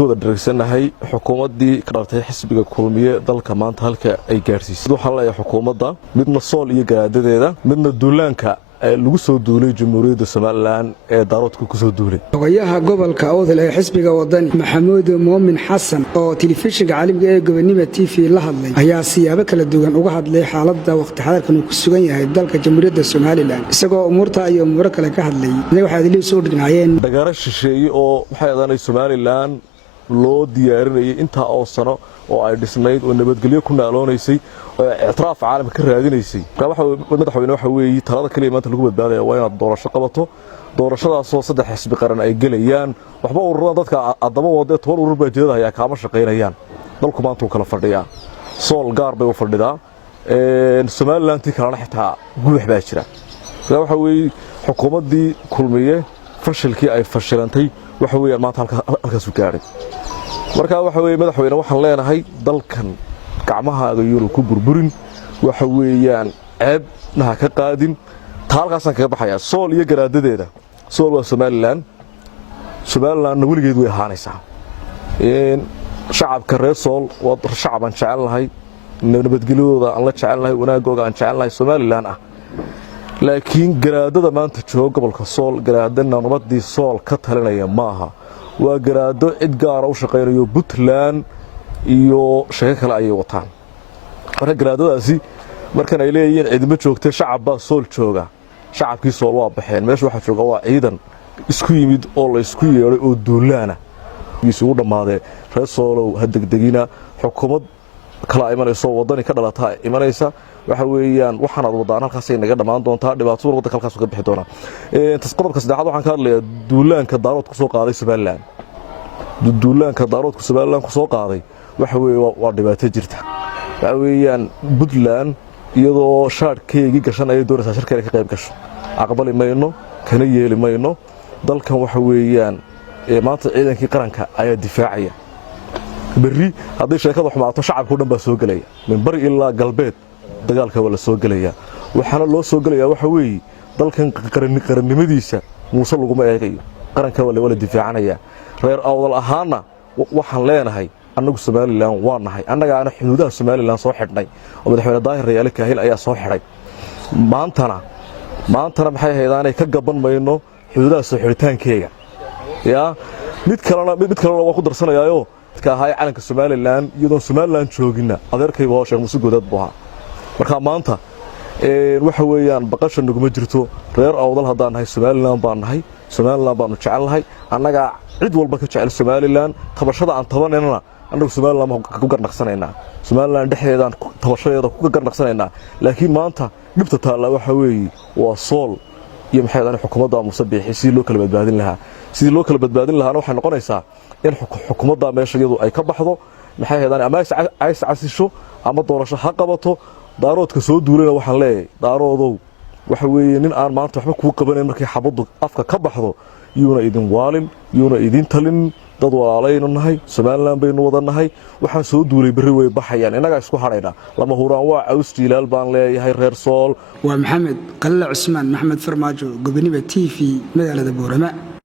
kooda daragsanahay xukuumadii ka dhartay xisbiga kulmiye dalka maanta halka ay gaarsiisay waxaan leeyahay xukuumadda midna sool iyo garaadadeeda midna duulaanka lagu soo duulay Jamhuuriyadda Soomaaliland ee daaroodka ku soo duulay ogayaha gobolka Awdal ee xisbiga wadani Maxamuud Muumin Xasan oo telefishinka caalamiga ee Gobonimo TV la hadlay ayaa siyaabo kala duwan uga hadlay xaaladda waqti xadarkan uu ku sugan yahay dalka Jamhuuriyadda Soomaaliland isagoo umurta iyo umuro kale ka hadlay waxa ay soo dhignaayeen dagaal shisheeye oo waxay adanay Soomaaliland loo diyaarinayay inta oo sano oo ay dhismayd oo nabadgelyo ku naaloonaysay اعتراف عالم كرادينيسي madaxweyne waxa weey talada kaliya maanta lagu badbaadayo waa inaad doorasho qabato doorashadaas oo saddex xisbi qaran ay galayaan waxba ururada dadka adaba wada toban urur baa jirada ayaa kaama shaqeynayaan dalku maanta uu kala fadhiyaa sool gaar bay u fadhidaa Soomaaliland kalena xitaa guux baa jira waxa weey xukuumadii kulmiye fashilkii ay fashilantay waxa weeyaan maanta halkaas u gaaray marka waxa weey madaxweyne waxaan leenahay dalkan gacmahaaga yuru ku burburin waxa weeyaan ceebna ka qaadin taalkaasan kaga baxaya sool iyo garaadadeeda sool waa Soomaaliland weligeed way ahaanaysaa shacabka reer sool waa shacab aan jecelnahay nabadgelyadooda aan la jecelnahay wanaagooda aan jecelnahay Soomaaliland laakiin garaadada maanta jooga gobolka sool garaadana nabadii sool ka talinaya maaha waa garaado cid gaar ah u shaqeynayo Puntland iyo shaqo kale ay wataan marka garaadadaasi markan ay leeyeen ciidamo joogtay shacabba sool jooga shacabkii sool waa baxeen meesha waxa jooga waa ciidan isku yimid oo la isku yeeray oo duulaana isugu dhamaadeen reer soolow hadegdegina xukuumad kala imanayso wadani ka dhalata imanaysa waxa weeyaan waxaan aad wadaan halkaas ay naga dhamaan doontaa dhibaato waddanka halkaas uga bixi doona qodobka saddexaad waxaan ka hadlayaa duulaanka daarood ku soo qaaday Soomaaliland duulaanka daarood ku Soomaaliland ku soo qaaday waxa weey waa dhibaato jirta waxa weeyaan Puntland iyadoo shaadkeegi gashan ay doorasho shirkada ka qayb gasho aqbali mayno kana yeeli mayno dalkan waxa weeyaan maanta ciidankii qaranka ayaa difaacaya bari haddii sheekadu xumaato shacabku dhan baa soo galaya min bari ilaa galbeed dagaalka wala soo galaya waxana loo soo galaya waxa weey dalkan qarannimadiisa muuse lagu ma eegayo qaranka wala difaacanaya reer Awdal ahaana waxaan leenahay annagu Soomaaliland waa nahay annaga aan xuduudaha Soomaaliland soo xidhnay oo madaxweyne Daahir Rayaale Kaahil ayaa soo xidhay maantana maxay hay'adaanay ka gaban mayno xuduudaha soo xidhitaankeyga mid kale waa ku darsanayaayo dadka ahay calanka Soomaaliland iyadoo Soomaaliland joogina adeerkayga oo sheeg musu goodad baa marka maanta waxa weeyaan baqasho naguma jirto reer Awdal hadaan nahay Soomaaliland baan baanu jecelnahay annaga cid walba ka jecel Soomaaliland tabashada aan tabanayna annagu Soomaaliland ku garnaqsanaynaa Soomaaliland dhexdeedaan tabashadeeda ku garnaqsanaynaa laakiin maanta dhibta taala waxa weey waa sool iyo maxay ahayn xukuumadda Musabbix si loo kala badbaadin lahaa waxay noqonaysaa in xukuumadda meesha iyadu ay ka baxdo maxay ahayn ama ay sacasisho ama doorasho ha qabato daaroodka soo duulayna waxaan leeyahay daaroodow waxa weeye nin aan maanta waxba ku qabanay markii xabadu afka ka baxdo yuuna idin waalin yuuna idin talin dad walaalayna nahay Soomaaliland baynu wadanahay waxaan soo duulay bari way baxayaan inaga isku harayna lama huraan waa caws jilaal baan leeyahay reer sool waa Maxamed Qalle Cusmaan Maxamed Farmaajo Gobonimo TV magaalada Boorama